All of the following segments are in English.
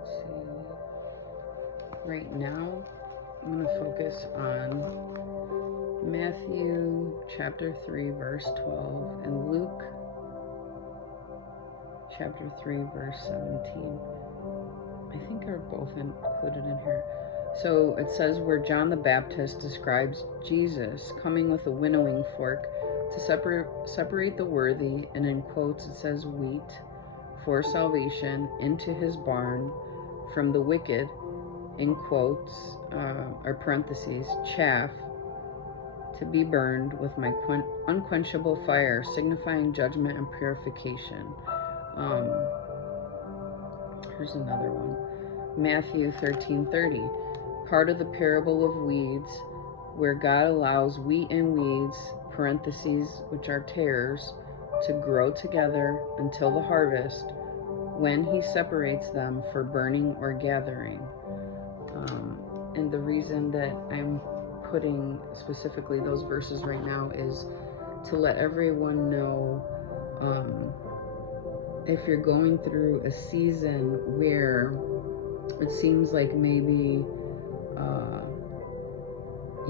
let's see. Right now, I'm going to focus on Matthew chapter 3, verse 12, and Luke chapter 3, verse 17. I think are both included in here. So it says where John the Baptist describes Jesus coming with a winnowing fork to separate the worthy, and in quotes it says wheat for salvation into his barn from the wicked, in quotes or parentheses, chaff to be burned with my unquenchable fire, signifying judgment and purification. Here's another one. Matthew 13:30. Part of the parable of weeds, where God allows wheat and weeds, parentheses, which are tares, to grow together until the harvest, when he separates them for burning or gathering. And the reason that I'm putting specifically those verses right now is to let everyone know, if you're going through a season where it seems like maybe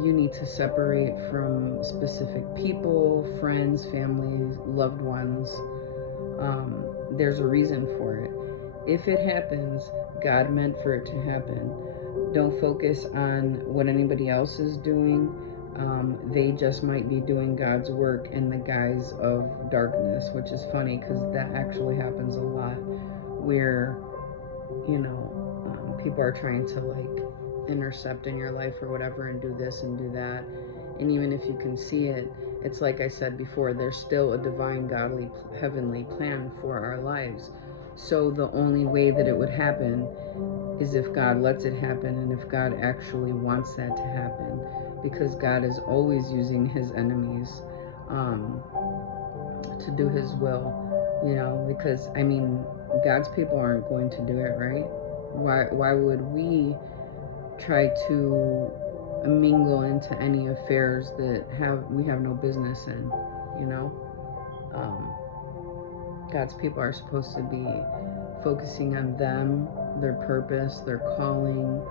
you need to separate from specific people, friends, families, loved ones, there's a reason for it. If it happens, God meant for it to happen. Don't focus on what anybody else is doing. They just might be doing God's work in the guise of darkness, which is funny because that actually happens a lot, where, people are trying to like intercept in your life or whatever and do this and do that. And even if you can see it, it's like I said before, there's still a divine, godly, heavenly plan for our lives. So the only way that it would happen is if God lets it happen, and if God actually wants that to happen, because God is always using his enemies to do his will, because God's people aren't going to do it, right? Why would we try to mingle into any affairs that we have no business in? God's people are supposed to be focusing on them, their purpose, their calling,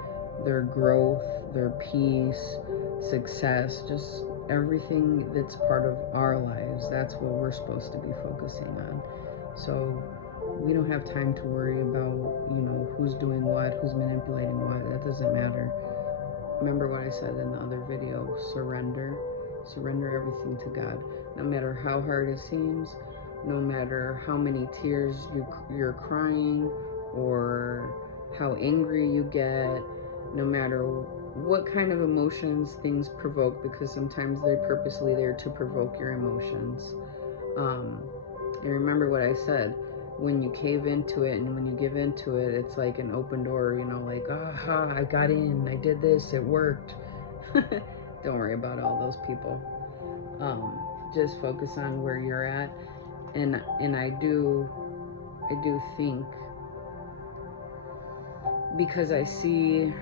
their growth, their peace, success, just everything that's part of our lives. That's what we're supposed to be focusing on. So we don't have time to worry about, who's doing what, who's manipulating what. That doesn't matter. Remember what I said in the other video, surrender everything to God. No matter how hard it seems, no matter how many tears you're crying, or how angry you get, no matter what kind of emotions things provoke, because sometimes they're purposely there to provoke your emotions. And remember what I said, when you cave into it and when you give into it, it's like an open door, like, aha, I got in, I did this, it worked. Don't worry about all those people. Just focus on where you're at. And I do think, because I see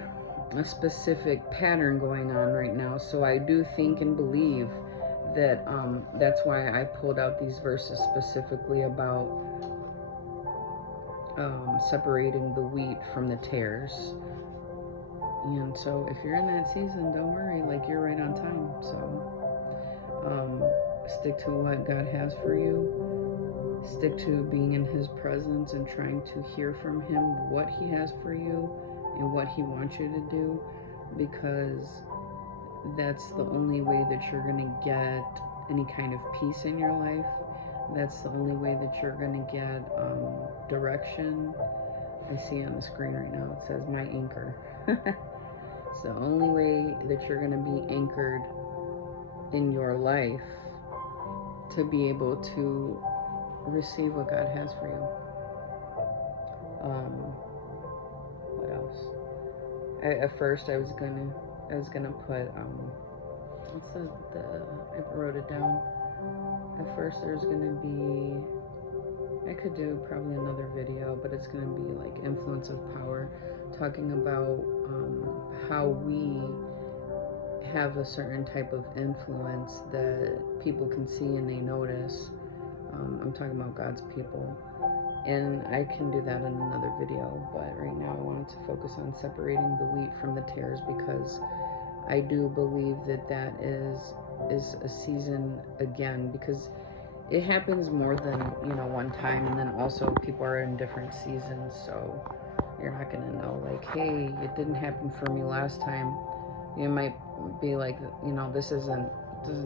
a specific pattern going on right now, so I do think and believe that that's why I pulled out these verses specifically about separating the wheat from the tares. And so if you're in that season, don't worry, like, you're right on time. So stick to what God has for you. Stick to being in his presence and trying to hear from him what he has for you and what he wants you to do, because that's the only way that you're going to get any kind of peace in your life. That's the only way that you're going to get direction. I see on the screen right now, it says my anchor. It's the only way that you're going to be anchored in your life to be able to receive what God has for you. What else? At first I was gonna put what's the I wrote it down. At first there's gonna be, I could do probably another video, but it's gonna be like influence of power, talking about how we have a certain type of influence that people can see and they notice. I'm talking about God's people. And I can do that in another video, but right now I wanted to focus on separating the wheat from the tares, because I do believe that that is a season again, because it happens more than, one time, and then also people are in different seasons, so you're not gonna know, like, hey, it didn't happen for me last time. You might be like, this doesn't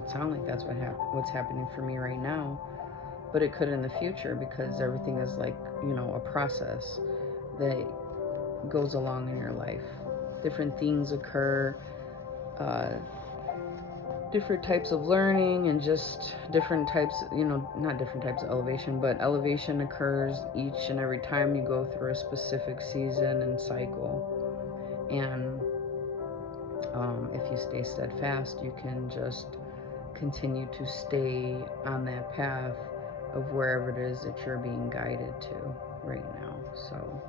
sound like that's what's happening for me right now, but it could in the future, because everything is like, a process that goes along in your life. Different things occur, different types of learning, and just different types, not different types of elevation, but elevation occurs each and every time you go through a specific season and cycle. And if you stay steadfast, you can just continue to stay on that path of wherever it is that you're being guided to right now. So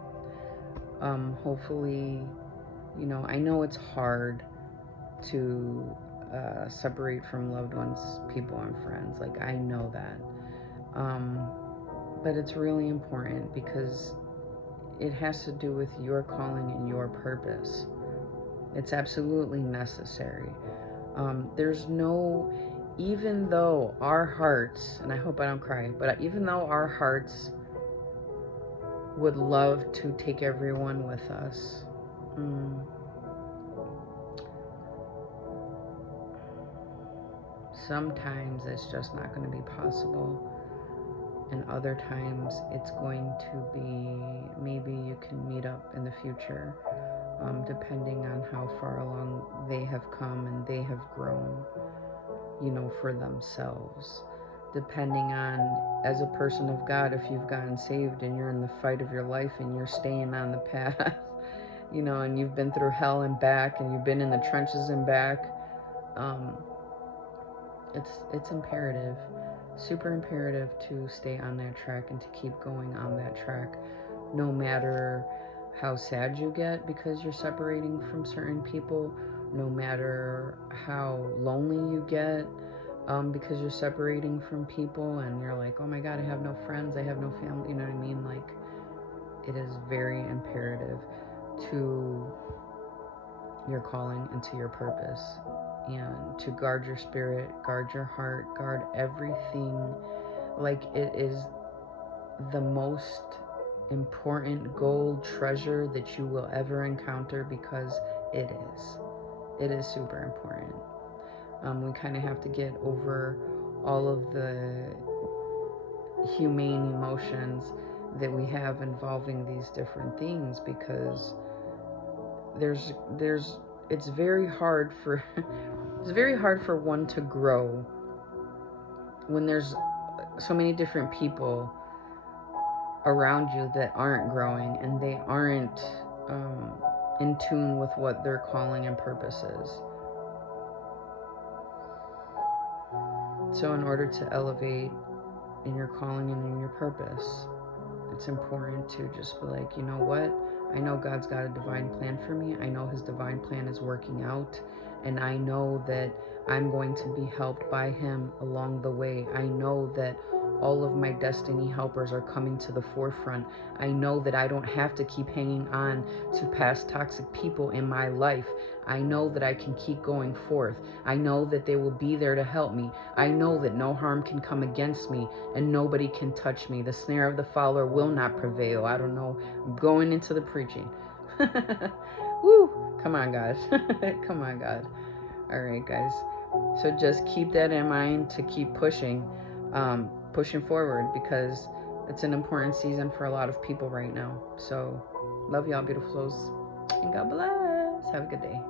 hopefully, I know it's hard to separate from loved ones, people, and friends. Like, I know that. But it's really important, because it has to do with your calling and your purpose. It's absolutely necessary. Even though our hearts, and I hope I don't cry, but even though our hearts would love to take everyone with us, sometimes it's just not going to be possible. And other times it's going to be, maybe you can meet up in the future, depending on how far along they have come and they have grown, for themselves. Depending on, as a person of God, if you've gotten saved and you're in the fight of your life and you're staying on the path, and you've been through hell and back, and you've been in the trenches and back, it's imperative, super imperative, to stay on that track and to keep going on that track, no matter how sad you get because you're separating from certain people, no matter how lonely you get because you're separating from people, and you're like, oh my God, I have no friends, I have no family, you know what I mean? Like, it is very imperative to your calling and to your purpose, and to guard your spirit, guard your heart, guard everything. Like, it is the most important gold treasure that you will ever encounter, because it is super important. We kind of have to get over all of the humane emotions that we have involving these different things, because it's very hard for one to grow when there's so many different people around you that aren't growing, and they aren't in tune with what their calling and purpose is. So in order to elevate in your calling and in your purpose, it's important to just be like, you know what? I know God's got a divine plan for me. I know his divine plan is working out. And I know that I'm going to be helped by him along the way. I know that all of my destiny helpers are coming to the forefront. I know that I don't have to keep hanging on to past toxic people in my life. I know that I can keep going forth. I know that they will be there to help me. I know that no harm can come against me and nobody can touch me. The snare of the fowler will not prevail. I don't know. I'm going into the preaching. Woo! Come on, God. Come on, God. All right, guys. So just keep that in mind, to keep pushing forward, because it's an important season for a lot of people right now. So love y'all, beautiful souls, and God bless. Have a good day.